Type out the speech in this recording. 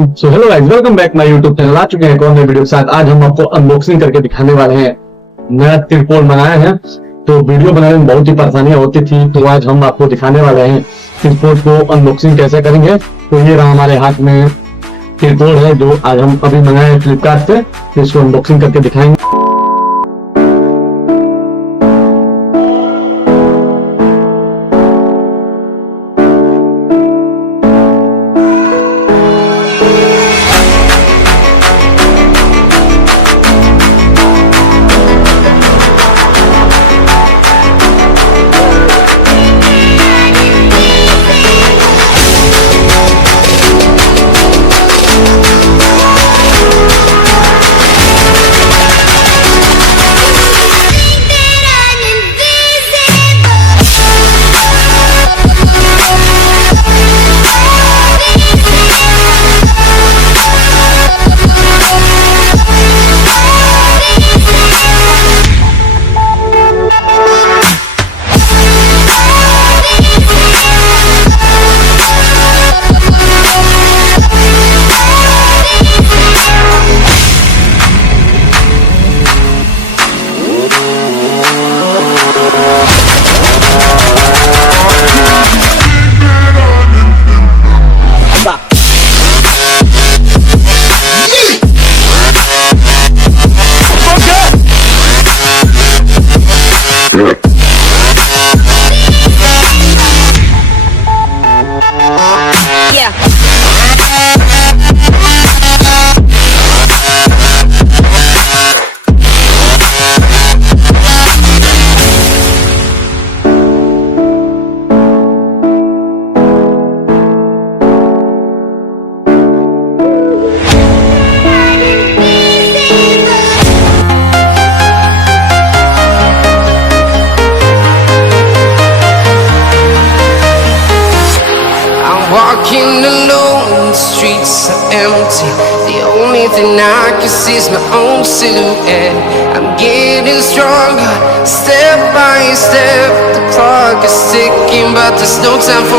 So hello guys, welcome back my YouTube channel. आ चुके हैं एक और नए वीडियो के साथ। आज हम आपको अनबॉक्सिंग करके दिखाने वाले हैं। नया त्रिपोल मंगाया है, तो वीडियो बनाने में बहुत ही परेशानियां होती थी, तो आज हम आपको दिखाने वाले हैं त्रिपोल को अनबॉक्सिंग कैसे करेंगे। तो ये रहा हमारे हाथ में त्रिपोल है, जो आज हम अभी मंगाए हैं फ्लिपकार्ट से। तो इसको अनबॉक्सिंग करके दिखाएंगे। Walking alone, the streets are empty. The only thing I can see is my own silhouette. I'm getting stronger, step by step. The clock is ticking, but there's no time for